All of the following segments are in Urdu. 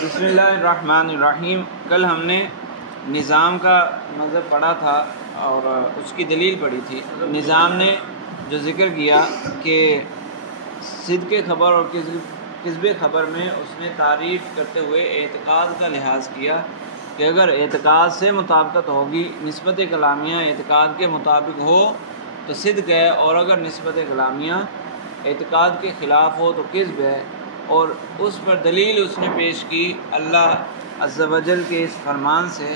بسم اللہ الرحمن الرحیم۔ کل ہم نے نظام کا مذہب پڑھا تھا اور اس کی دلیل پڑھی تھی۔ نظام نے جو ذکر کیا کہ صدق خبر اور کذب خبر میں اس نے تعریف کرتے ہوئے اعتقاد کا لحاظ کیا کہ اگر اعتقاد سے مطابقت ہوگی، نسبت کلامیہ اعتقاد کے مطابق ہو تو صدق ہے، اور اگر نسبت کلامیہ اعتقاد کے خلاف ہو تو کذب ہے۔ اور اس پر دلیل اس نے پیش کی اللہ عز و جل کے اس فرمان سے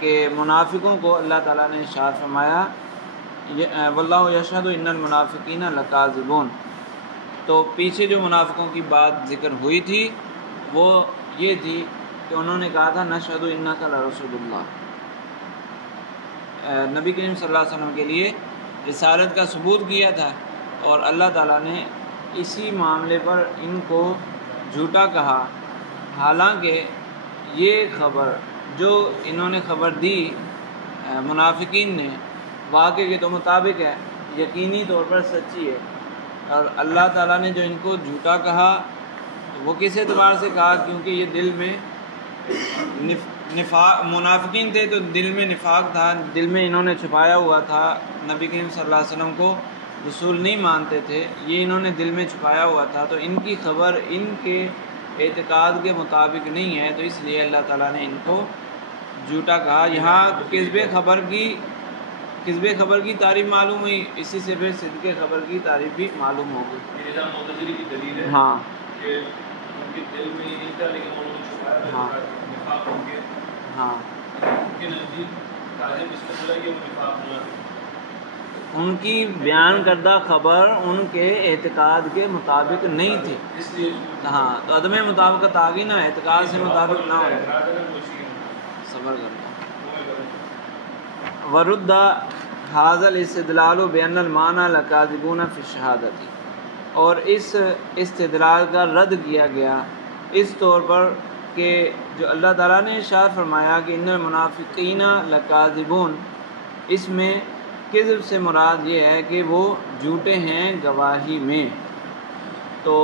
کہ منافقوں کو اللہ تعالیٰ نے ارشاد فرمایا واللہ یشہد ان المنافقین لکاذبون۔ تو پیچھے جو منافقوں کی بات ذکر ہوئی تھی وہ یہ تھی کہ انہوں نے کہا تھا نشہد انک لرسول اللہ، نبی کریم صلی اللہ علیہ وسلم کے لیے رسالت کا ثبوت کیا تھا، اور اللہ تعالیٰ نے اسی معاملے پر ان کو جھوٹا کہا، حالانکہ یہ خبر جو انہوں نے خبر دی منافقین نے واقعے کے تو مطابق ہے، یقینی طور پر سچی ہے۔ اور اللہ تعالیٰ نے جو ان کو جھوٹا کہا وہ کس اعتبار سے کہا؟ کیونکہ یہ دل میں نفاق، منافقین تھے تو دل میں نفاق تھا، دل میں انہوں نے چھپایا ہوا تھا، نبی کریم صلی اللہ علیہ وسلم کو رسول نہیں مانتے تھے، یہ انہوں نے دل میں چھپایا ہوا تھا، تو ان کی خبر ان کے اعتقاد کے مطابق نہیں ہے، تو اس لیے اللہ تعالیٰ نے ان کو جھوٹا کہا۔ یہاں کذب خبر کی تعریف معلوم ہوئی، اسی سے پھر صدق خبر کی تعریف بھی معلوم ہوگی۔ ہاں ہاں ان کی بیان کردہ خبر ان کے اعتقاد کے مطابق نہیں تھی، ہاں تو عدم مطابقت آ گئی نا، اعتقاد سے مطابق نہ ہو، صبر کرنا۔ ورد ھذا الاستدلال بان المعنى لکاذبون فی الشہادۃ، اور اس استدلال کا رد کیا گیا اس طور پر کہ جو اللہ تعالیٰ نے ارشاد فرمایا کہ ان المنافقین لکاذبون، اس میں کذب سے مراد یہ ہے کہ وہ جھوٹے ہیں گواہی میں۔ تو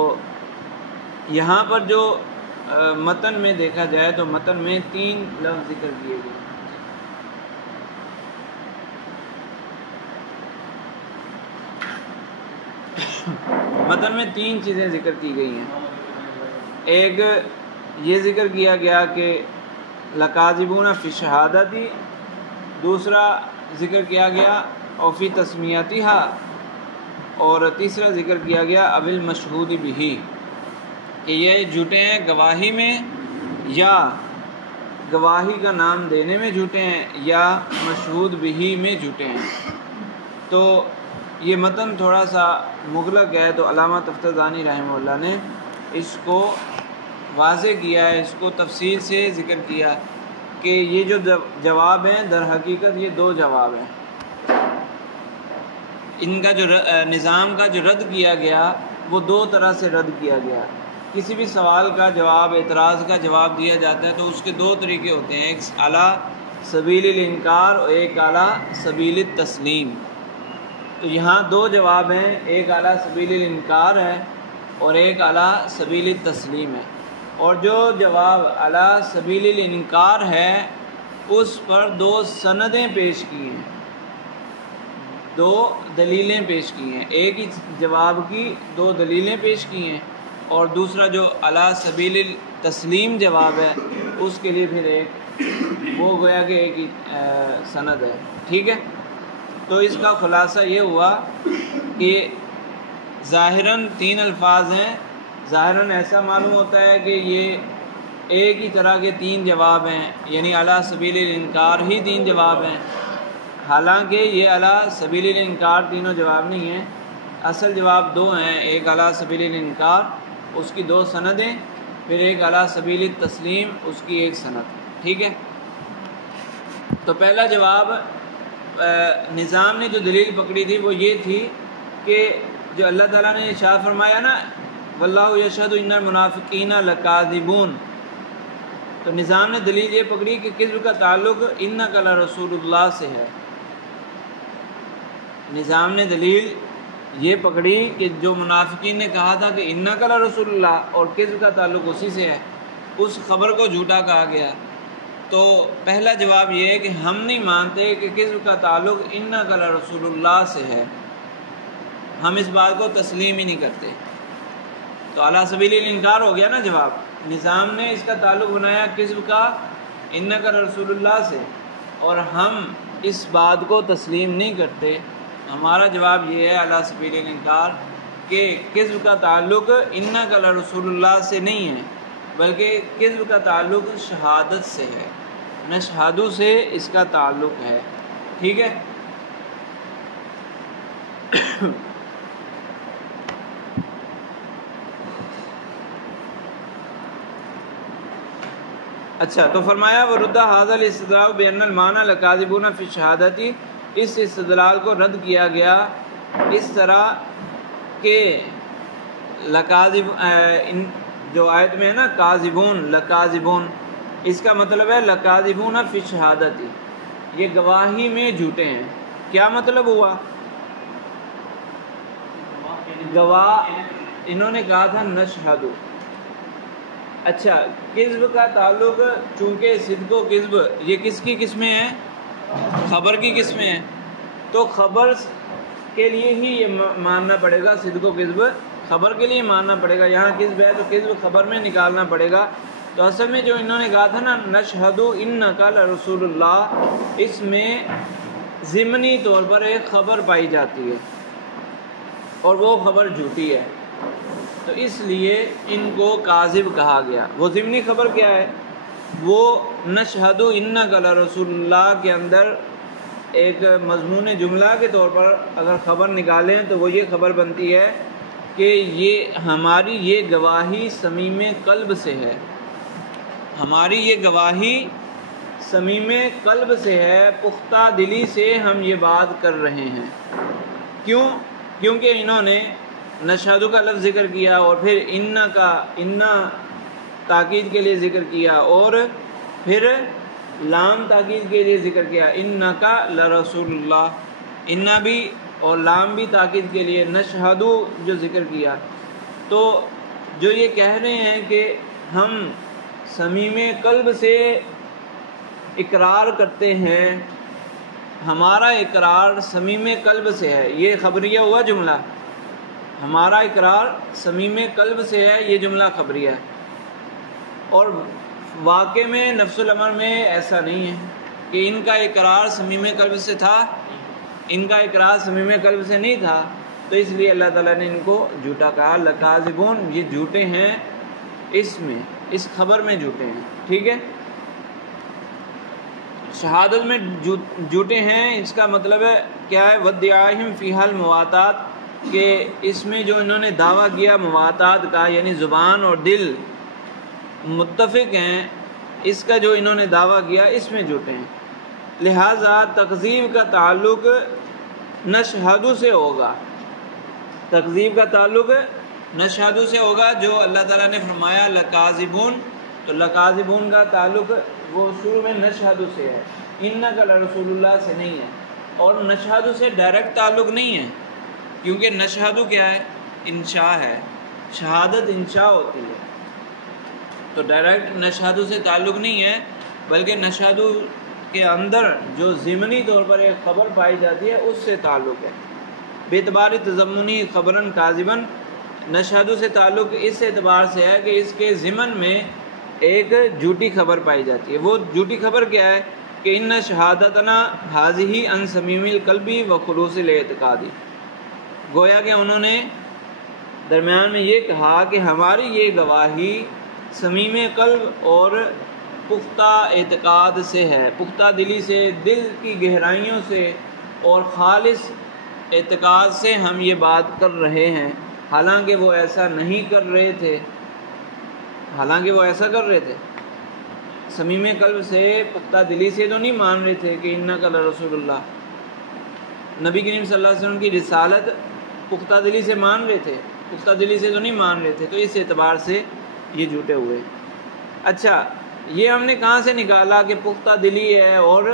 یہاں پر جو متن میں دیکھا جائے تو متن میں 3 لفظ ذکر کیے گئے۔ متن میں 3 چیزیں ذکر کی گئی ہیں۔ ایک یہ ذکر کیا گیا کہ لکاذبون فی الشہادۃ، دوسرا ذکر کیا گیا اور فی تسمیتھا، اور تیسرا ذکر کیا گیا اب المشہود بہ، کہ یہ جھوٹے ہیں گواہی میں، یا گواہی کا نام دینے میں جھوٹے ہیں، یا مشہود بہ میں جھوٹے ہیں۔ تو یہ متن تھوڑا سا مغلق ہے، تو علامہ تفتزانی رحمہ اللہ نے اس کو واضح کیا ہے، اس کو تفصیل سے ذکر کیا کہ یہ جو جواب ہیں در حقیقت یہ 2 جواب ہیں۔ ان کا جو نظام کا جو رد کیا گیا وہ 2 طرح سے رد کیا گیا۔ کسی بھی سوال کا جواب، اعتراض کا جواب دیا جاتا ہے تو اس کے 2 طریقے ہوتے ہیں، ایک اعلیٰ سبیل الانکار اور ایک اعلیٰ سبیل التسلیم۔ تو یہاں 2 جواب ہیں، ایک اعلیٰ سبیل الانکار ہے اور ایک اعلیٰ سبیل التسلیم ہے۔ اور جو جواب اعلیٰ سبیل الانکار ہے اس پر 2 سندیں پیش کی ہیں، 2 دلیلیں پیش کی ہیں، ایک ہی جواب کی 2 دلیلیں پیش کی ہیں، اور دوسرا جو اعلیٰ سبیل التسلیم جواب ہے اس کے لیے پھر ایک وہ گویا کہ ایک ہی سند ہے، ٹھیک ہے۔ تو اس کا خلاصہ یہ ہوا کہ ظاہراً 3 الفاظ ہیں، ظاہراً ایسا معلوم ہوتا ہے کہ یہ ایک ہی طرح کے 3 جواب ہیں، یعنی اعلیٰ سبیل الانکار ہی 3 جواب ہیں، حالانکہ یہ اعلیٰ سبیل الانکار تینوں جواب نہیں ہیں، اصل جواب 2 ہیں، ایک اعلیٰ سبیل الانکار اس کی 2 سندیں، پھر ایک اعلیٰ سبیل التسلیم اس کی 1 سند، ٹھیک ہے۔ تو پہلا جواب نظام نے جو دلیل پکڑی تھی وہ یہ تھی کہ جو اللہ تعالیٰ نے ارشاد فرمایا نا واللہ یشہد ان المنافقین لکاذبون، تو نظام نے دلیل یہ پکڑی کہ کذب کا تعلق انک لرسول اللہ سے ہے۔ نظام نے دلیل یہ پکڑی کہ جو منافقین نے کہا تھا کہ انک لرسول اللہ، اور کذب کا تعلق اسی سے ہے، اس خبر کو جھوٹا کہا گیا؟ تو پہلا جواب یہ ہے کہ ہم نہیں مانتے کہ کذب کا تعلق انک لرسول اللہ سے ہے، ہم اس بات کو تسلیم ہی نہیں کرتے۔ تو علی سبیل الانکار ہو گیا نا جواب۔ نظام نے اس کا تعلق بنایا کذب کا انک لرسول اللہ سے، اور ہم اس بات کو تسلیم نہیں کرتے۔ ہمارا جواب یہ ہے علی سبیل الانکار کہ کذب کا تعلق انک لرسول اللہ سے نہیں ہے، بلکہ کذب کا تعلق شہادت سے ہے، نشہدو سے اس کا تعلق ہے۔ ٹھیک ہے؟ اچھا، تو فرمایا وَرُدَّ هَذَا الْإِسْتِدْلَالُ بِأَنَّ الْمَعْنَى لَكَاذِبُونَ فِي الشَّهَادَةِ، اس استدلال کو رد کیا گیا اس طرح کہ لکاذب، جو آیت میں ہے نا کاذبون لکاذبون، اس کا مطلب ہے لکاذبون فی الشہادۃ، یہ گواہی میں جھوٹے ہیں۔ کیا مطلب ہوا؟ گواہ انہوں نے کہا تھا نشہدو۔ اچھا، کذب کا تعلق چونکہ صدق و کذب یہ کس کی قسمیں ہیں؟ خبر کی قسمیں ہیں، تو خبر کے لیے ہی یہ ماننا پڑے گا، صدق و کذب خبر کے لیے ماننا پڑے گا۔ یہاں کذب ہے تو کذب خبر میں نکالنا پڑے گا۔ تو اصل میں جو انہوں نے کہا تھا نا نشہدو انک لرسول اللہ، اس میں ضمنی طور پر ایک خبر پائی جاتی ہے اور وہ خبر جھوٹی ہے، تو اس لیے ان کو کاذب کہا گیا۔ وہ ضمنی خبر کیا ہے؟ وہ نشہدو انک لرسول اللہ کے اندر ایک مضمون جملہ کے طور پر اگر خبر نکالیں تو وہ یہ خبر بنتی ہے کہ یہ ہماری یہ گواہی صمیم قلب سے ہے، ہماری یہ گواہی صمیم قلب سے ہے، پختہ دلی سے ہم یہ بات کر رہے ہیں۔ کیوں؟ کیونکہ انہوں نے نشہدو کا لفظ ذکر کیا اور پھر انا تاکید کے لیے ذکر کیا اور پھر لام تاکید کے لیے ذکر کیا، انک لرسول اللہ، انا بھی اور لام بھی تاکید کے لیے، نشہدو جو ذکر کیا۔ تو جو یہ کہہ رہے ہیں کہ ہم صمیم قلب سے اقرار کرتے ہیں، ہمارا اقرار صمیم قلب سے ہے، یہ خبریہ ہوا جملہ، ہمارا اقرار صمیم قلب سے ہے، یہ جملہ خبریہ ہے۔ اور واقع میں نفس الامر میں ایسا نہیں ہے کہ ان کا اقرار صمیم قلب سے تھا، ان کا اقرار صمیم قلب سے نہیں تھا، تو اس لیے اللہ تعالیٰ نے ان کو جھوٹا کہا، لکاذبون، یہ جھوٹے ہیں، اس میں اس خبر میں جھوٹے ہیں۔ ٹھیک ہے؟ شہادت میں جھوٹے ہیں، اس کا مطلب ہے کیا ہے؟ وَدِّعَائِهِمْ فِيهَا الْمُوَاطَات، کہ اس میں جو انہوں نے دعویٰ کیا مواطات کا، یعنی زبان اور دل متفق ہیں، اس کا جو انہوں نے دعویٰ کیا اس میں جھوٹے ہیں۔ لہٰذا تکذیب کا تعلق نشہدو سے ہوگا، تکذیب کا تعلق نشہدو سے ہوگا، جو اللہ تعالیٰ نے فرمایا لکاذبون، تو لکاذبون کا تعلق وہ شروع میں نشہدو سے ہے، انک لرسول اللہ سے نہیں ہے، اور نشہدو سے ڈائریکٹ تعلق نہیں ہے، کیونکہ نشہدو کیا ہے؟ انشاء ہے، شہادت انشاء ہوتی ہے، تو ڈائریکٹ نشہدو سے تعلق نہیں ہے، بلکہ نشہدو کے اندر جو ضمنی طور پر ایک خبر پائی جاتی ہے اس سے تعلق ہے۔ باعتبار تضمنی خبراً کاذباً، نشہدو سے تعلق اس اعتبار سے ہے کہ اس کے ضمن میں ایک جھوٹی خبر پائی جاتی ہے۔ وہ جھوٹی خبر کیا ہے؟ کہ ان شہادتنا حاضی ان صمیم القلبی و خلوص الاعتقادی، گویا کہ انہوں نے درمیان میں یہ کہا کہ ہماری یہ گواہی صمیم قلب اور پختہ اعتقاد سے ہے، پختہ دلی سے، دل کی گہرائیوں سے اور خالص اعتقاد سے ہم یہ بات کر رہے ہیں، حالانکہ وہ ایسا نہیں کر رہے تھے، حالانکہ وہ ایسا کر رہے تھے، صمیم قلب سے، پختہ دلی سے تو نہیں مان رہے تھے کہ انک لرسول اللہ، نبی کریم صلی اللہ علیہ وسلم کی رسالت پختہ دلی سے مان رہے تھے، پختہ دلی سے تو نہیں مان رہے تھے، تو اس اعتبار سے یہ جھوٹے ہوئے۔ اچھا، یہ ہم نے کہاں سے نکالا کہ پختہ دلی ہے اور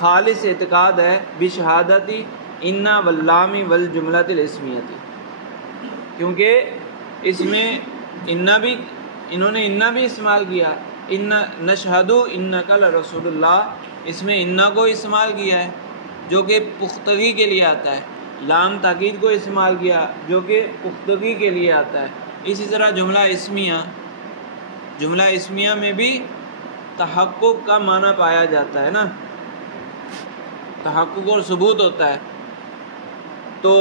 خالص اعتقاد ہے؟ بشہادتی انا واللام والجملۃ الاسمیتی، کیونکہ اس میں انا بھی انہوں نے انا بھی استعمال کیا، ان نشہد انک لرسول اللہ، اس میں انا کو استعمال کیا ہے جو کہ پختگی کے لیے آتا ہے، لام تاکید کو استعمال کیا جو کہ پختگی کے لیے آتا ہے۔ اسی طرح جملہ اسمیہ میں بھی تحقق کا معنی پایا جاتا ہے نا، تحقق اور ثبوت ہوتا ہے، تو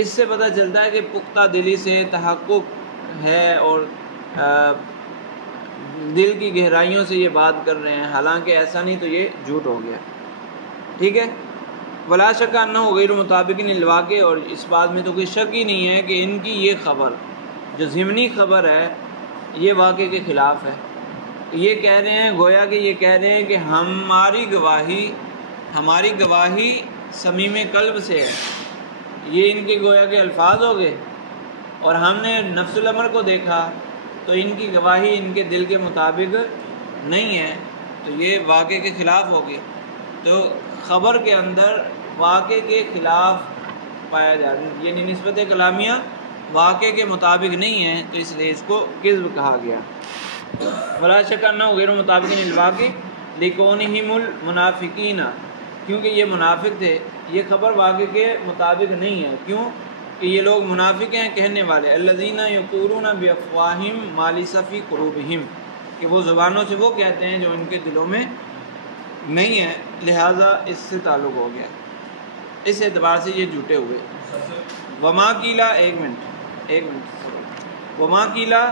اس سے پتہ چلتا ہے کہ پختہ دلی سے تحقق ہے اور دل کی گہرائیوں سے یہ بات کر رہے ہیں، حالانکہ ایسا نہیں تو یہ جھوٹ ہو گیا۔ ٹھیک ہے، ولا شک انہ غیر مطابق للواقع، اور اس بات میں تو کوئی شک ہی نہیں ہے کہ ان کی یہ خبر جو ضمنی خبر ہے یہ واقع کے خلاف ہے۔ یہ کہہ رہے ہیں، گویا کہ یہ کہہ رہے ہیں کہ ہماری گواہی صمیم قلب سے ہے، یہ ان کے گویا کے الفاظ ہو گئے، اور ہم نے نفس الامر کو دیکھا تو ان کی گواہی ان کے دل کے مطابق نہیں ہے، تو یہ واقع کے خلاف ہو گیا۔ تو خبر کے اندر واقع کے خلاف پایا جا رہا ہے، یعنی نسبت کلامیہ واقع کے مطابق نہیں ہے، تو اس لیے اس کو کذب کہا گیا۔ ولا شک انہ غیر مطابق للواقع لکونہم المنافقین، کیونکہ یہ منافق تھے، یہ خبر واقع کے مطابق نہیں ہے۔ کیوں کہ یہ لوگ منافق ہیں، کہنے والے الذین یقولون بافواہہم ما لیس فی قلوبہم، کہ وہ زبانوں سے وہ کہتے ہیں جو ان کے دلوں میں نہیں ہے، لہٰذا اس سے تعلق ہو گیا، اس اعتبار سے یہ جھوٹے ہوئے۔ وما قیلا، ایک منٹ، وما قیلا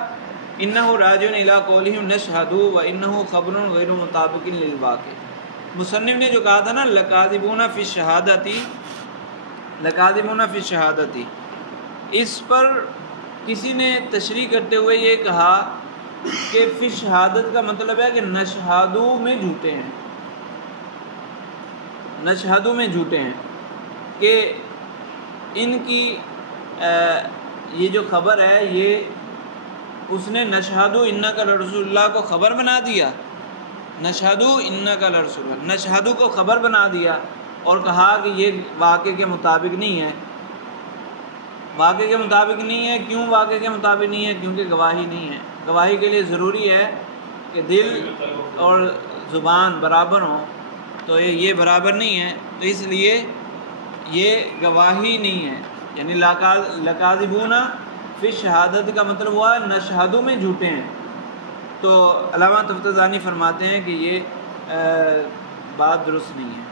انہ راجع الی قولہم نشہد وانہ خبر غیر مطابق للواقع۔ مصنف نے جو کہا تھا نا لکاذبون فی الشہادتی، اس پر کسی نے تشریح کرتے ہوئے یہ کہا کہ فی شہادت کا مطلب ہے کہ نشہدو میں جھوٹے ہیں، نشہدو میں جھوٹے ہیں، کہ ان کی یہ جو خبر ہے یہ اس نے نشہدو انک لرسول اللہ کو خبر بنا دیا، نشہدو انک لرسول اللہ، نشہدو کو خبر بنا دیا اور کہا کہ یہ واقع کے مطابق نہیں ہے، واقع کے مطابق نہیں ہے۔ کیوں واقع کے مطابق نہیں ہے؟ کیونکہ گواہی نہیں ہے۔ گواہی کے لیے ضروری ہے کہ دل اور زبان برابر ہوں، تو یہ برابر نہیں ہے، تو اس لیے یہ گواہی نہیں ہے۔ یعنی لکاذبون فی شہادت کا مطلب ہوا نشہدو میں جھوٹے ہیں۔ تو علامہ تفتزانی فرماتے ہیں کہ یہ بات درست نہیں ہے۔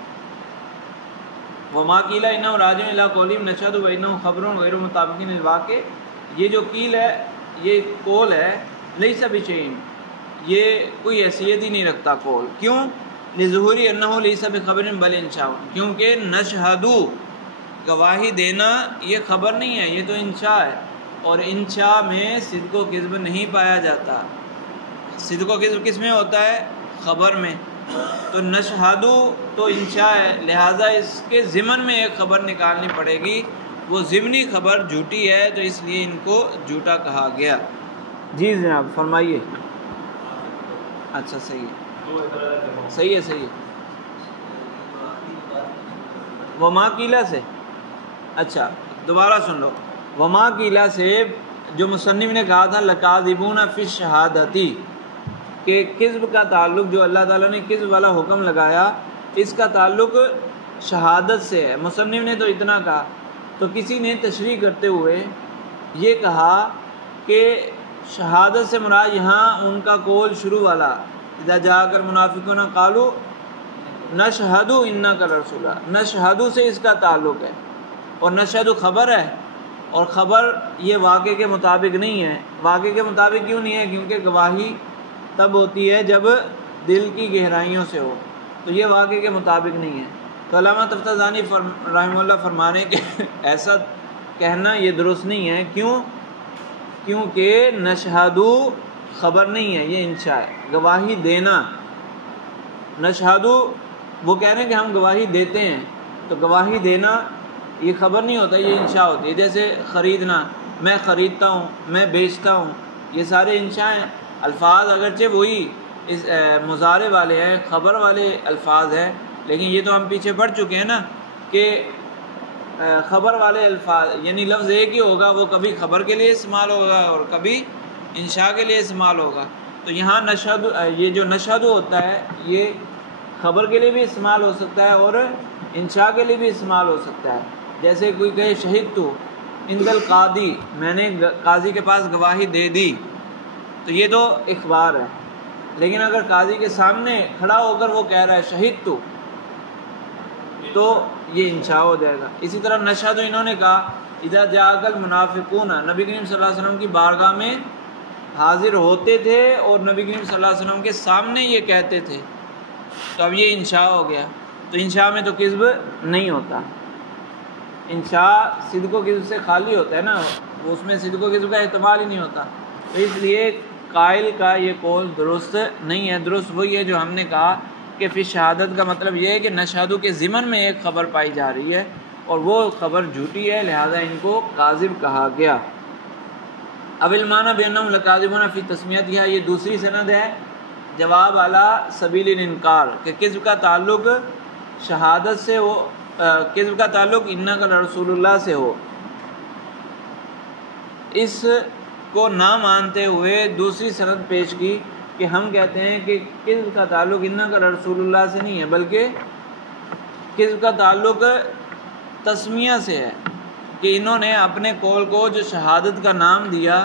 وما قیل انہ راجع الی قولہم نشہد وانہ خبر غیر مطابق للواقع، یہ جو قیل ہے یہ قول ہے، لیس بشیء، یہ کوئی حیثیت ہی نہیں رکھتا قول۔ کیوں؟ لظہور انہ لیس بخبر بل انشاء، کیونکہ نشہدو گواہی دینا یہ خبر نہیں ہے، یہ تو انشاء ہے، اور انشاء میں صدق و کذب نہیں پایا جاتا۔ صدق و کذب کس میں ہوتا ہے؟ خبر میں۔ تو نشہدو تو انشاء ہے، لہٰذا اس کے ضمن میں ایک خبر نکالنی پڑے گی، وہ ضمنی خبر جھوٹی ہے، تو اس لیے ان کو جھوٹا کہا گیا۔ جی جناب فرمائیے۔ اچھا صحیح ہے، صحیح ہے۔ وما قیلا سے، اچھا دوبارہ سن لو، وما قیلا سے جو مصنف نے کہا تھا لکاذبون فی الشہادتی، کہ کذب کا تعلق جو اللہ تعالیٰ نے کذب والا حکم لگایا اس کا تعلق شہادت سے ہے۔ مصنف نے تو اتنا کہا، تو کسی نے تشریح کرتے ہوئے یہ کہا کہ شہادت سے مراد یہاں ان کا قول شروع والا اذا جاءک المنافقون قالوا نشہد انک لرسول اللہ، نشہد سے اس کا تعلق ہے، اور نشہد خبر ہے، اور خبر یہ واقع کے مطابق نہیں ہے۔ واقع کے مطابق کیوں نہیں ہے؟ کیونکہ گواہی تب ہوتی ہے جب دل کی گہرائیوں سے ہو، تو یہ واقع کے مطابق نہیں ہے۔ تو علامہ تفتزانی رحمہ اللہ فرمانے کہ ایسا کہنا یہ درست نہیں ہے۔ کیوں؟ کیونکہ نشہدو خبر نہیں ہے، یہ انشاء ہے، گواہی دینا۔ نشہدو وہ کہہ رہے ہیں کہ ہم گواہی دیتے ہیں، تو گواہی دینا یہ خبر نہیں ہوتا، یہ انشاء ہوتی ہے۔ جیسے خریدنا، میں خریدتا ہوں، میں بیچتا ہوں، یہ سارے انشاء ہیں۔ الفاظ اگرچہ وہی اس مضارع والے ہیں، خبر والے الفاظ ہیں، لیکن یہ تو ہم پیچھے پڑھ چکے ہیں نا کہ خبر والے الفاظ یعنی لفظ ایک ہی ہوگا، وہ کبھی خبر کے لیے استعمال ہوگا اور کبھی انشاء کے لیے استعمال ہوگا. تو یہاں نشہد، یہ جو نشہد ہوتا ہے یہ خبر کے لیے بھی استعمال ہو سکتا ہے اور انشاء کے لیے بھی استعمال ہو سکتا ہے. جیسے کوئی کہے شہید تو عند القاضی، میں نے قاضی کے پاس گواہی دے دی، تو یہ تو اخبار ہے. لیکن اگر قاضی کے سامنے کھڑا ہو کر وہ کہہ رہا ہے شہید تو یہ انشاء ہو جائے گا. اسی طرح نشہد انہوں نے کہا اذا جاءک المنافقون، نبی کریم صلی اللہ علیہ وسلم کی بارگاہ میں حاضر ہوتے تھے اور نبی کریم صلی اللہ علیہ وسلم کے سامنے یہ کہتے تھے، تو اب یہ انشاء ہو گیا. تو انشاء میں تو کذب نہیں ہوتا، انشاء صدق و کذب سے خالی ہوتا ہے نا، اس میں صدق و کذب کا احتمال ہی نہیں ہوتا. تو اس لیے قائل کا یہ قول درست نہیں ہے. درست وہی ہے جو ہم نے کہا کہ فی شہادت کا مطلب یہ ہے کہ نشہد کے ضمن میں ایک خبر پائی جا رہی ہے اور وہ خبر جھوٹی ہے، لہذا ان کو کاذب کہا گیا. اب المعنی بینہم لکاذبون فی تسمیتھا، یہ دوسری سند ہے جواب علی سبیل الانکار کہ کذب کا تعلق شہادت سے ہو، کذب کا تعلق انک لرسول اللہ سے ہو. اس کو نہ مانتے ہوئے دوسری سند پیش کی کہ ہم کہتے ہیں کہ کذب کا تعلق انک لرسول اللہ سے نہیں ہے، بلکہ کذب کا تعلق تسمیہ سے ہے کہ انہوں نے اپنے قول کو جو شہادت کا نام دیا،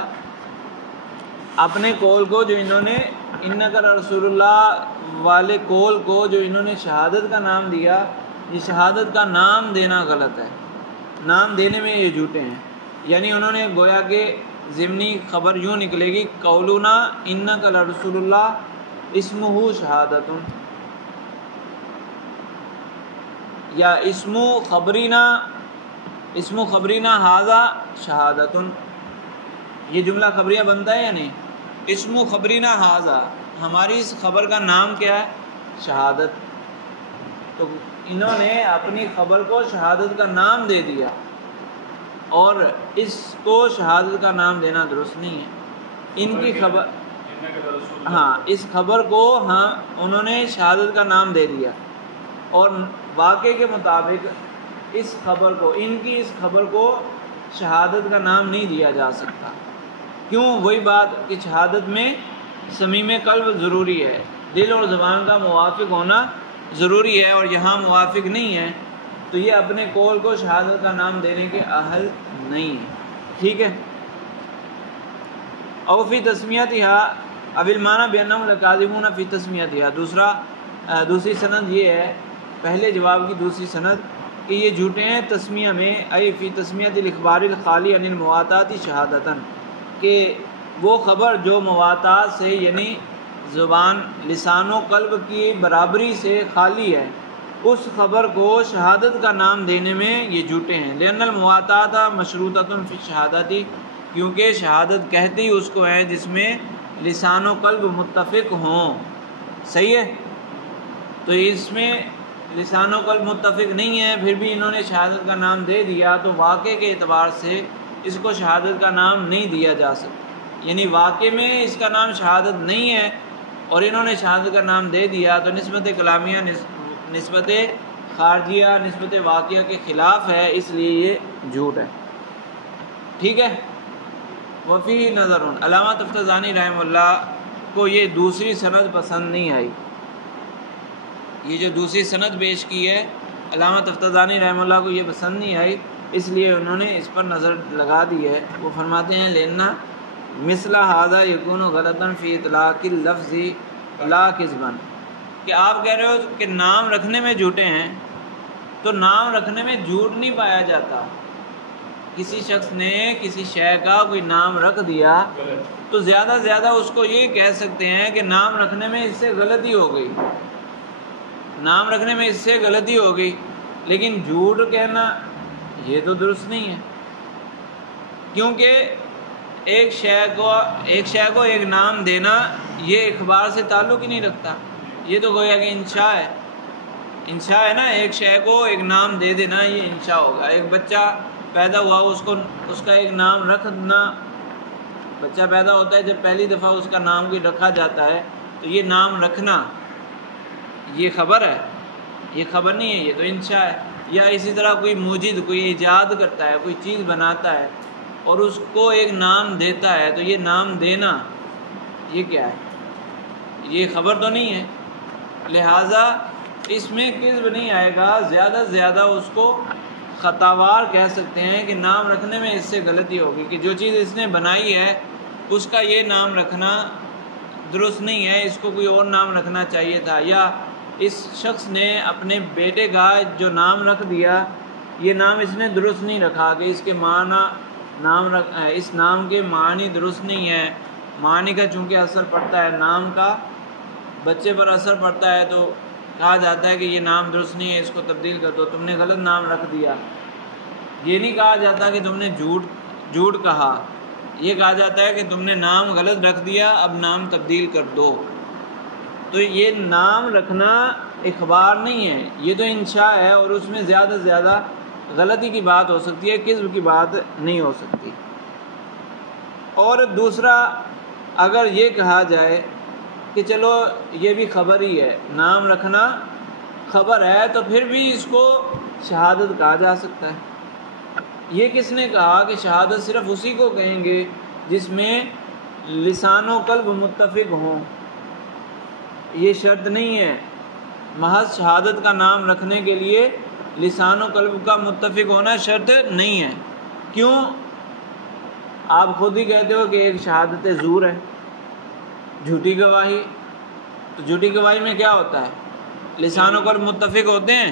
اپنے قول کو جو انہوں نے انک رسول اللہ والے قول کو جو انہوں نے شہادت کا نام دیا، یہ شہادت کا نام دینا غلط ہے، نام دینے میں یہ جھوٹے ہیں. یعنی انہوں نے گویا کہ ضمنی خبر یوں نکلے گی قولنا انک لرسول اللہ اسمہ شہادت، یا اسم خبرینا ھذا شہادت. یہ جملہ خبریہ بنتا ہے یا نہیں؟ اسم خبرینا ھذا، ہماری اس خبر کا نام کیا ہے؟ شہادت. تو انہوں نے اپنی خبر کو شہادت کا نام دے دیا اور اس کو شہادت کا نام دینا درست نہیں ہے. ان کی خبر، ہاں اس خبر کو انہوں نے شہادت کا نام دے دیا اور واقعے کے مطابق اس خبر کو، ان کی اس خبر کو شہادت کا نام نہیں دیا جا سکتا. کیوں؟ وہی بات کہ شہادت میں صمیم قلب ضروری ہے، دل اور زبان کا موافق ہونا ضروری ہے، اور یہاں موافق نہیں ہے تو یہ اپنے قول کو شہادت کا نام دینے کے اہل نہیں ہے. ٹھیک ہے. او فی تسمیتھا، اب المعنی بانہم لکاذبون فی تسمیتھا، دوسری سند یہ ہے، پہلے جواب کی دوسری سند کہ یہ جھوٹے ہیں تسمیہ میں، ای فی تسمیت الاخبار الخالی عن المواتات شہادتاً، کہ وہ خبر جو مواتات سے یعنی زبان، لسان و قلب کی برابری سے خالی ہے، اس خبر کو شہادت کا نام دینے میں یہ جھوٹے ہیں. لأن المواتات مشروطۃ فی الشہادۃ، کیونکہ شہادت کہتی اس کو ہے جس میں لسان و قلب متفق ہوں. صحیح ہے. تو اس میں لسان و قلب متفق نہیں ہے، پھر بھی انہوں نے شہادت کا نام دے دیا، تو واقعے کے اعتبار سے اس کو شہادت کا نام نہیں دیا جا سکتا. یعنی واقعے میں اس کا نام شہادت نہیں ہے اور انہوں نے شہادت کا نام دے دیا، تو نسبت کلامیہ، نسبت خارجیہ، نسبت واقعہ کے خلاف ہے، اس لیے یہ جھوٹ ہے. ٹھیک ہے. وفی نظر، علامہ تفتزانی رحمہ اللہ کو یہ دوسری سند پسند نہیں آئی. یہ جو دوسری سند پیش کی ہے علامہ تفتزانی رحمہ اللہ کو یہ پسند نہیں آئی، اس لیے انہوں نے اس پر نظر لگا دی ہے. وہ فرماتے ہیں لینا مثل ھذا یکون غلطا فی اطلاق اللفظ لا کذبا، کہ آپ کہہ رہے ہو کہ نام رکھنے میں جھوٹے ہیں، تو نام رکھنے میں جھوٹ نہیں پایا جاتا. کسی شخص نے کسی شے کا کوئی نام رکھ دیا تو زیادہ سے زیادہ اس کو یہ کہہ سکتے ہیں کہ نام رکھنے میں اس سے غلطی ہو گئی، نام رکھنے میں اس سے غلطی ہو گئی، لیکن جھوٹ کہنا یہ تو درست نہیں ہے. کیونکہ ایک شے کو ایک نام دینا یہ اخبار سے تعلق ہی نہیں رکھتا، یہ تو گویا کہ انشاء ہے. انشاء ہے نا، ایک شے کو ایک نام دے دینا یہ انشاء ہوگا. ایک بچہ پیدا ہوا، اس کا ایک نام رکھنا، بچہ پیدا ہوتا ہے جب پہلی دفعہ اس کا نام کوئی رکھا جاتا ہے تو یہ نام رکھنا یہ خبر ہے، یہ خبر نہیں ہے، یہ تو انشاء ہے. یا اسی طرح کوئی موجد کوئی ایجاد کرتا ہے، کوئی چیز بناتا ہے اور اس کو ایک نام دیتا ہے تو یہ نام دینا یہ کیا ہے؟ یہ خبر تو نہیں ہے، لہٰذا اس میں کذب نہیں آئے گا، زیادہ سے زیادہ اس کو خطاوار کہہ سکتے ہیں کہ نام رکھنے میں اس سے غلطی ہوگی، کہ جو چیز اس نے بنائی ہے اس کا یہ نام رکھنا درست نہیں ہے، اس کو کوئی اور نام رکھنا چاہیے تھا، یا اس شخص نے اپنے بیٹے کا جو نام رکھ دیا یہ نام اس نے درست نہیں رکھا، کہ اس کے معنی اس نام کے معنی درست نہیں ہے، معنی کا چونکہ اثر پڑتا ہے، نام کا بچے پر اثر پڑتا ہے، تو کہا جاتا ہے کہ یہ نام درست نہیں ہے، اس کو تبدیل کر دو، تم نے غلط نام رکھ دیا۔ یہ نہیں کہا جاتا کہ تم نے جھوٹ کہا، یہ کہا جاتا ہے کہ تم نے نام غلط رکھ دیا، اب نام تبدیل کر دو۔ تو یہ نام رکھنا اخبار نہیں ہے، یہ تو انشاء ہے، اور اس میں زیادہ سے زیادہ غلطی کی بات ہو سکتی ہے، کذب کی بات نہیں ہو سکتی۔ اور دوسرا، اگر یہ کہا جائے کہ چلو یہ بھی خبر ہی ہے، نام رکھنا خبر ہے، تو پھر بھی اس کو شہادت کہا جا سکتا ہے۔ یہ کس نے کہا کہ شہادت صرف اسی کو کہیں گے جس میں لسان و قلب متفق ہوں؟ یہ شرط نہیں ہے، محض شہادت کا نام رکھنے کے لیے لسان و قلب کا متفق ہونا شرط نہیں ہے۔ کیوں؟ آپ خود ہی کہتے ہو کہ ایک شہادت زور ہے، جھوٹی گواہی، تو جھوٹی گواہی میں کیا ہوتا ہے؟ لسان و قلب متفق ہوتے ہیں،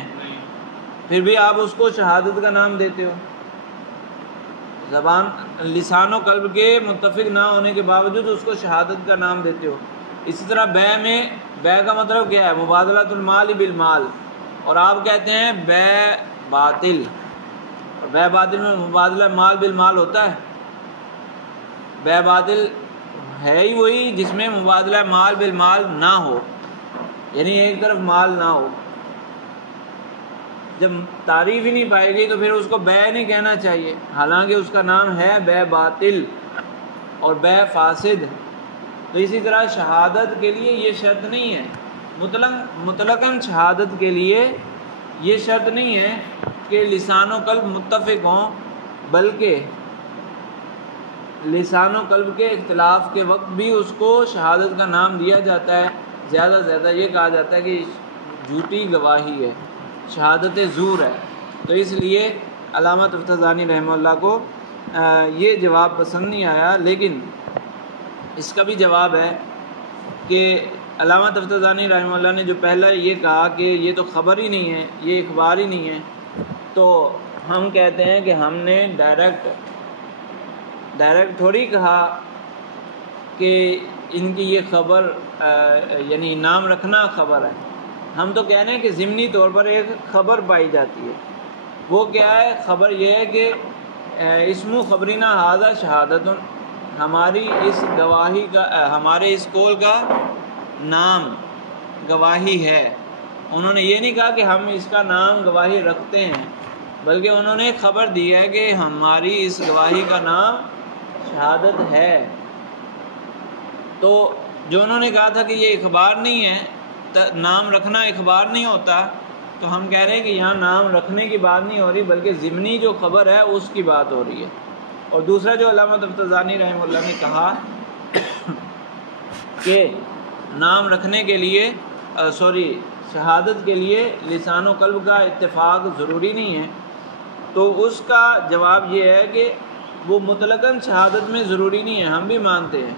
پھر بھی آپ اس کو شہادت کا نام دیتے ہو۔ زبان لسان و قلب کے متفق نہ ہونے کے باوجود اس کو شہادت کا نام دیتے ہو۔ اسی طرح بے کا مطلب کیا ہے؟ مبادلۃ المال بالمال، اور آپ کہتے ہیں بے باطل، اور بے باطل میں مبادلہ مال بالمال ہوتا ہے؟ بے باطل ہے ہی وہی جس میں مبادلہ مال بالمال نہ ہو، یعنی ایک طرف مال نہ ہو۔ جب تعریف ہی نہیں پائے گی تو پھر اس کو بے نہیں کہنا چاہیے، حالانکہ اس کا نام ہے بے باطل اور بے فاسد۔ تو اسی طرح شہادت کے لیے یہ شرط نہیں ہے، مطلقاً شہادت کے لیے یہ شرط نہیں ہے کہ لسان و قلب متفق ہوں، بلکہ لسان و قلب کے اختلاف کے وقت بھی اس کو شہادت کا نام دیا جاتا ہے۔ زیادہ سے زیادہ یہ کہا جاتا ہے کہ جھوٹی گواہی ہے، شہادت زور ہے۔ تو اس لیے علامہ تفتزانی رحمہ اللہ کو یہ جواب پسند نہیں آیا، لیکن اس کا بھی جواب ہے کہ علامہ تفتزانی رحمہ اللہ نے جو پہلا یہ کہا کہ یہ تو خبر ہی نہیں ہے، یہ اخبار ہی نہیں ہے، تو ہم کہتے ہیں کہ ہم نے ڈائریکٹ تھوڑی کہا کہ ان کی یہ خبر یعنی نام رکھنا خبر ہے، ہم تو کہہ رہے ہیں کہ ضمنی طور پر ایک خبر پائی جاتی ہے۔ وہ کیا ہے؟ خبر یہ ہے کہ اسم خبرینہ ھذا شہادت، ہماری اس گواہی کا ہمارے اس قول کا نام گواہی ہے۔ انہوں نے یہ نہیں کہا کہ ہم اس کا نام گواہی رکھتے ہیں، بلکہ انہوں نے خبر دی ہے کہ ہماری اس گواہی کا نام شہادت ہے۔ تو جو انہوں نے کہا تھا کہ یہ اخبار نہیں ہے، نام رکھنا اخبار نہیں ہوتا، تو ہم کہہ رہے ہیں کہ یہاں نام رکھنے کی بات نہیں ہو رہی، بلکہ ضمنی جو خبر ہے اس کی بات ہو رہی ہے۔ اور دوسرا جو علامہ تفتزانی رحمہ اللہ نے کہا کہ نام رکھنے کے لیے شہادت کے لیے لسان و قلب کا اتفاق ضروری نہیں ہے، تو اس کا جواب یہ ہے کہ وہ مطلقاً شہادت میں ضروری نہیں ہے، ہم بھی مانتے ہیں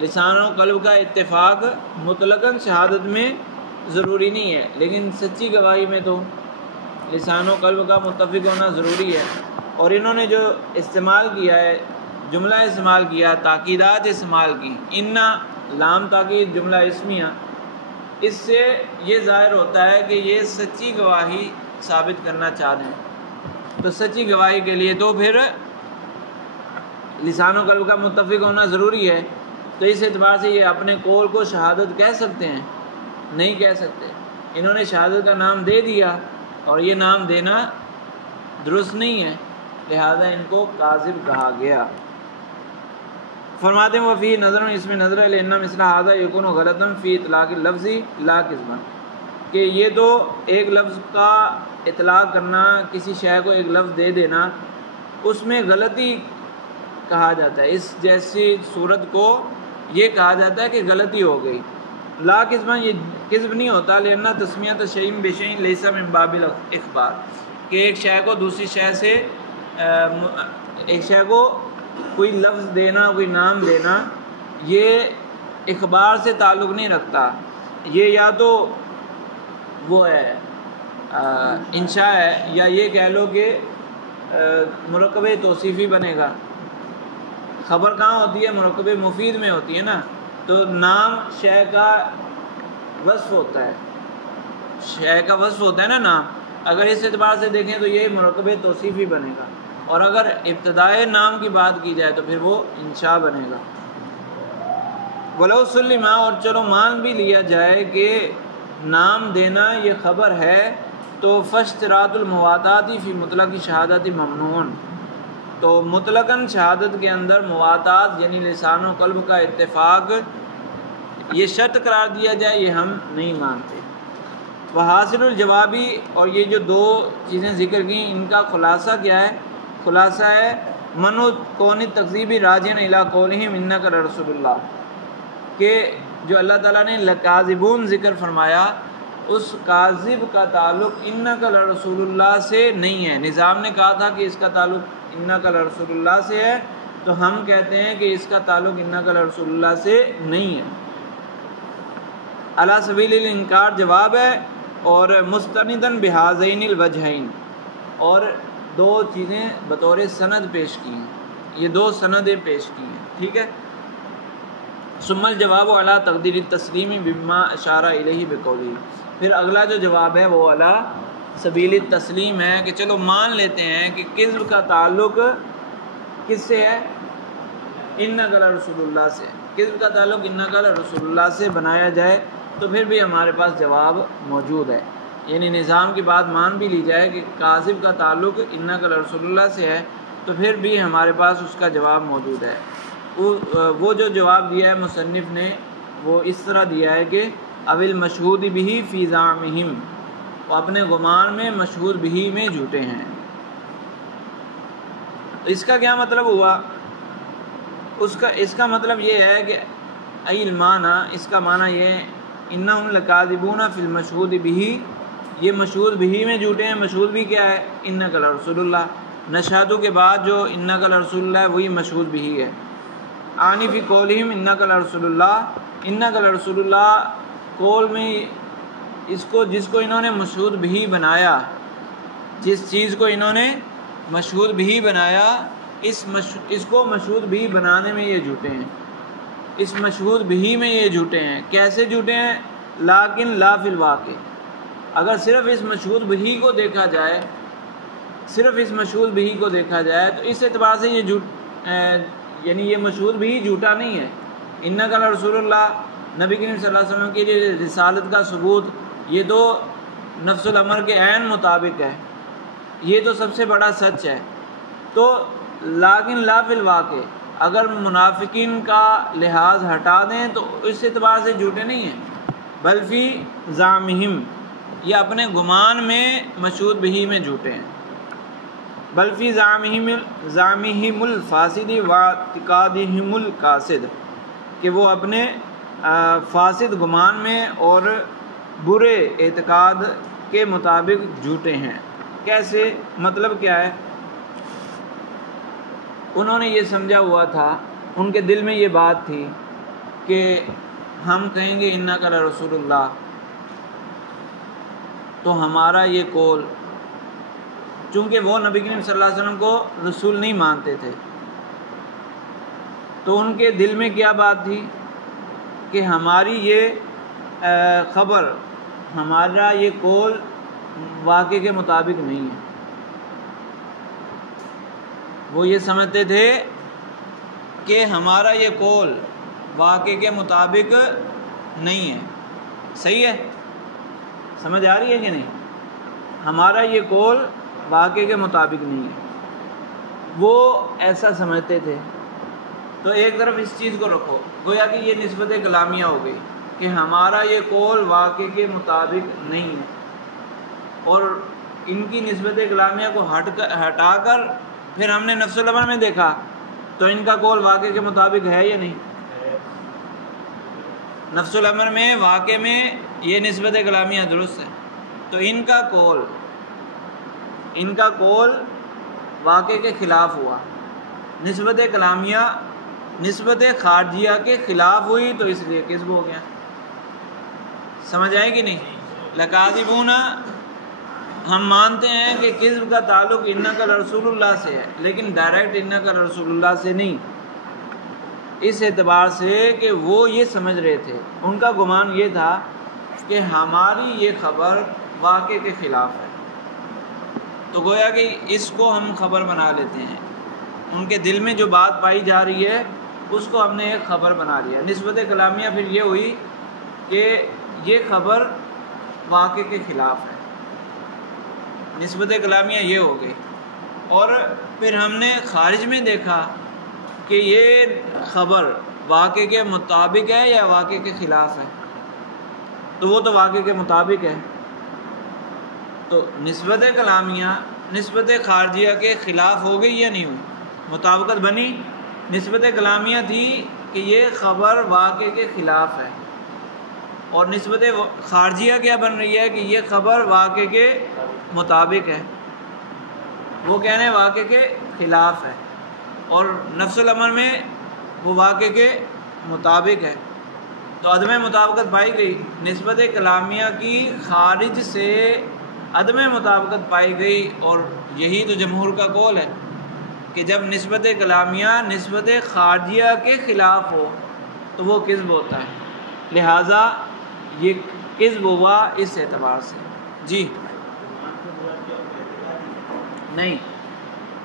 لسان و قلب کا اتفاق مطلقاً شہادت میں ضروری نہیں ہے، لیکن سچی گواہی میں تو لسان و قلب کا متفق ہونا ضروری ہے۔ اور انہوں نے جو استعمال کیا ہے، جملہ استعمال کیا، تاکیدات استعمال کی، انا لام تاکید جملہ اسمیہ، اس سے یہ ظاہر ہوتا ہے کہ یہ سچی گواہی ثابت کرنا چاہ رہے ہیں۔ تو سچی گواہی کے لیے تو پھر لسان و قلب کا متفق ہونا ضروری ہے، تو اس اعتبار سے یہ اپنے قول کو شہادت کہہ سکتے ہیں؟ نہیں کہہ سکتے۔ انہوں نے شہادت کا نام دے دیا اور یہ نام دینا درست نہیں ہے، لہذا ان کو کاذب کہا گیا۔ فرماتے ہیں وفی نظر، اس میں نظر ہے لأن مثل هذا يكون غلطا في اطلاق اللفظ لا كذبا، کہ یہ تو ایک لفظ کا اطلاق کرنا، کسی شے کو ایک لفظ دے دینا، اس میں غلطی کہا جاتا ہے، اس جیسی صورت کو یہ کہا جاتا ہے کہ غلطی ہو گئی۔ لا کذب، یہ کذب نہیں ہوتا، لینا تسمیت شیء بشیء لیس من باب الاخبار، کہ ایک شے کو دوسری شے سے ایک شے کو کوئی لفظ دینا، کوئی نام دینا، یہ اخبار سے تعلق نہیں رکھتا، یہ یا تو وہ ہے انشاء ہے، یا یہ کہہ لو کہ مرکب توصیفی بنے گا۔ خبر کہاں ہوتی ہے؟ مرکب مفید میں ہوتی ہے نا، تو نام شے کا وصف ہوتا ہے، شے کا وصف ہوتا ہے نا نام، اگر اس اعتبار سے دیکھیں تو یہ مرکب توصیفی بنے گا، اور اگر ابتدائے نام کی بات کی جائے تو پھر وہ انشاء بنے گا۔ ولو سلم، اور چلو مان بھی لیا جائے کہ نام دینا یہ خبر ہے، تو فاشتراط المواتات فی مطلق شہادت ممنوع، تو مطلقاً شہادت کے اندر مواتات یعنی لسان و قلب کا اتفاق یہ شرط قرار دیا جائے، یہ ہم نہیں مانتے۔ وحاصل الجوابی، اور یہ جو دو چیزیں ذکر کی ان کا خلاصہ کیا ہے؟ خلاصہ ہے منع کون تکذیب راجعا الی قولہم انک لرسول اللہ، کہ جو اللہ تعالیٰ نے لکاذبون ذکر فرمایا، اس کاذب کا تعلق انک لرسول اللہ سے نہیں ہے۔ نظام نے کہا تھا کہ اس کا تعلق انک لرسول اللہ سے ہے، تو ہم کہتے ہیں کہ اس کا تعلق انک لرسول اللہ سے نہیں ہے۔ علی سبیل الانکار جواب ہے، اور مستنداً بہذین الوجہین، اور دو چیزیں بطور سند پیش کی ہیں، یہ دو سندیں پیش کی ہیں، ٹھیک ہے۔ ثم الجواب علی تقدیر التسلیم بما اشار الیہ بقولہ، پھر اگلا جو جواب ہے وہ علی سبیل التسلیم ہے کہ چلو مان لیتے ہیں کہ کذب کا تعلق کس سے ہے؟ انک لرسول اللہ سے، کذب کا تعلق انک لرسول اللہ سے بنایا جائے تو پھر بھی ہمارے پاس جواب موجود ہے، یعنی نظام کی بات مان بھی لی جائے کہ کاذب کا تعلق انک لرسول اللہ سے ہے، تو پھر بھی ہمارے پاس اس کا جواب موجود ہے۔ وہ جو جواب دیا ہے مصنف نے وہ اس طرح دیا ہے کہ اول مشہود بھی فی زعمہم، وہ اپنے گمان میں مشہود بھی میں جھوٹے ہیں۔ اس کا کیا مطلب ہوا؟ اس کا مطلب یہ ہے کہ ای المعنی، اس کا معنی یہ ہے انہم لکاذبون فی المشہود بھی، یہ مشہود بھی میں جھوٹے ہیں۔ مشہود بھی کیا ہے؟ انک لرسول اللہ، نشہد کے بعد جو انک لرسول اللہ ہے وہی مشہود بھی ہے۔ آنی فی قولہم انک لرسول اللہ، انک لرسول اللہ قول میں جس کو انہوں نے مشہود بھی بنایا، جس چیز کو انہوں نے مشہود بھی بنایا، اس کو مشہود بھی بنانے میں یہ جھوٹے ہیں، اس مشہود بھی میں یہ جھوٹے ہیں۔ کیسے جھوٹے ہیں؟ لیکن لا فی الواقع، اگر صرف اس مشہود بھی کو دیکھا جائے، صرف اس مشہود بھی کو دیکھا جائے تو اس اعتبار سے یہ یعنی یہ مشہود بھی جھوٹا نہیں ہے۔ انک لرسول اللہ، نبی کریم صلی اللہ علیہ وسلم کے لیے رسالت کا ثبوت، یہ تو نفس الامر کے عین مطابق ہے، یہ تو سب سے بڑا سچ ہے۔ تو لیکن لا فی الواقع، اگر منافقین کا لحاظ ہٹا دیں تو اس اعتبار سے جھوٹے نہیں ہیں، بل فی زعمہم، یہ اپنے گمان میں مشہود بھی میں جھوٹے ہیں، بل فی زعمہم الفاسد و اعتقادہم القاصد، کہ وہ اپنے فاسد گمان میں اور برے اعتقاد کے مطابق جھوٹے ہیں۔ کیسے؟ مطلب کیا ہے؟ انہوں نے یہ سمجھا ہوا تھا، ان کے دل میں یہ بات تھی کہ ہم کہیں گے انک لرسول اللہ تو ہمارا یہ قول، چونکہ وہ نبی کریم صلی اللہ علیہ وسلم کو رسول نہیں مانتے تھے، تو ان کے دل میں کیا بات تھی کہ ہماری یہ خبر، ہمارا یہ قول واقع کے مطابق نہیں ہے۔ وہ یہ سمجھتے تھے کہ ہمارا یہ قول واقع کے مطابق نہیں ہے۔ صحیح ہے؟ سمجھ آ رہی ہے کہ نہیں؟ ہمارا یہ قول واقع کے مطابق نہیں ہے، وہ ایسا سمجھتے تھے۔ تو ایک طرف اس چیز کو رکھو، گویا کہ یہ نسبت کلامیہ ہو گئی کہ ہمارا یہ قول واقع کے مطابق نہیں ہے، اور ان کی نسبت کلامیہ کو ہٹا کر پھر ہم نے نفس الامر میں دیکھا تو ان کا قول واقع کے مطابق ہے یا نہیں؟ نفس الامر میں واقع میں یہ نسبت کلامیہ درست ہے، تو ان کا قول واقع کے خلاف ہوا، نسبت کلامیہ نسبت خارجیہ کے خلاف ہوئی، تو اس لیے کذب ہو گیا۔ سمجھ آئے کہ نہیں؟ لکاذبون ہم مانتے ہیں کہ کذب کا تعلق انک رسول اللہ سے ہے، لیکن ڈائریکٹ انک رسول اللہ سے نہیں، اس اعتبار سے کہ وہ یہ سمجھ رہے تھے، ان کا گمان یہ تھا کہ ہماری یہ خبر واقع کے خلاف ہے، تو گویا کہ اس کو ہم خبر بنا لیتے ہیں، ان کے دل میں جو بات پائی جا رہی ہے اس کو ہم نے ایک خبر بنا لیا۔ نسبت کلامیہ پھر یہ ہوئی کہ یہ خبر واقع کے خلاف ہے، نسبت کلامیہ یہ ہو گئی، اور پھر ہم نے خارج میں دیکھا کہ یہ خبر واقع کے مطابق ہے یا واقع کے خلاف ہے، تو وہ تو واقع کے مطابق ہے، تو نسبت کلامیہ نسبت خارجیہ کے خلاف ہو گئی یا نہیں ہوئی؟ مطابقت بنی۔ نسبت کلامیہ تھی کہ یہ خبر واقع کے خلاف ہے، اور نسبت خارجیہ کیا بن رہی ہے کہ یہ خبر واقع کے مطابق ہے، وہ کہنے واقع کے خلاف ہے، اور نفس الامر میں وہ واقع کے مطابق ہے، تو عدم مطابقت پائی گئی۔ نسبت کلامیہ کی خارج سے عدم مطابقت پائی گئی، اور یہی تو جمہور کا قول ہے کہ جب نسبت کلامیہ نسبت خارجیہ کے خلاف ہو تو وہ کذب ہوتا ہے، لہٰذا یہ کذب ہوا اس اعتبار سے۔ جی نہیں،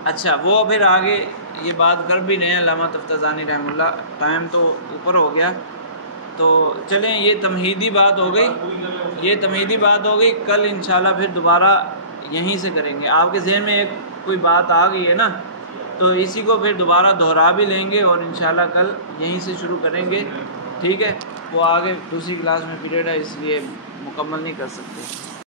اچھا وہ پھر آگے یہ بات کر بھی رہے ہیں علامہ تفتزانی رحمہ اللہ، ٹائم تو اوپر ہو گیا، تو چلیں یہ تمہیدی بات ہو گئی، کل انشاءاللہ پھر دوبارہ یہیں سے کریں گے۔ آپ کے ذہن میں ایک کوئی بات آ گئی ہے نا، تو اسی کو پھر دوبارہ دہرا بھی لیں گے، اور انشاءاللہ کل یہیں سے شروع کریں گے، ٹھیک ہے؟ وہ آگے دوسری کلاس میں پیریڈ ہے، اس لیے مکمل نہیں کر سکتے۔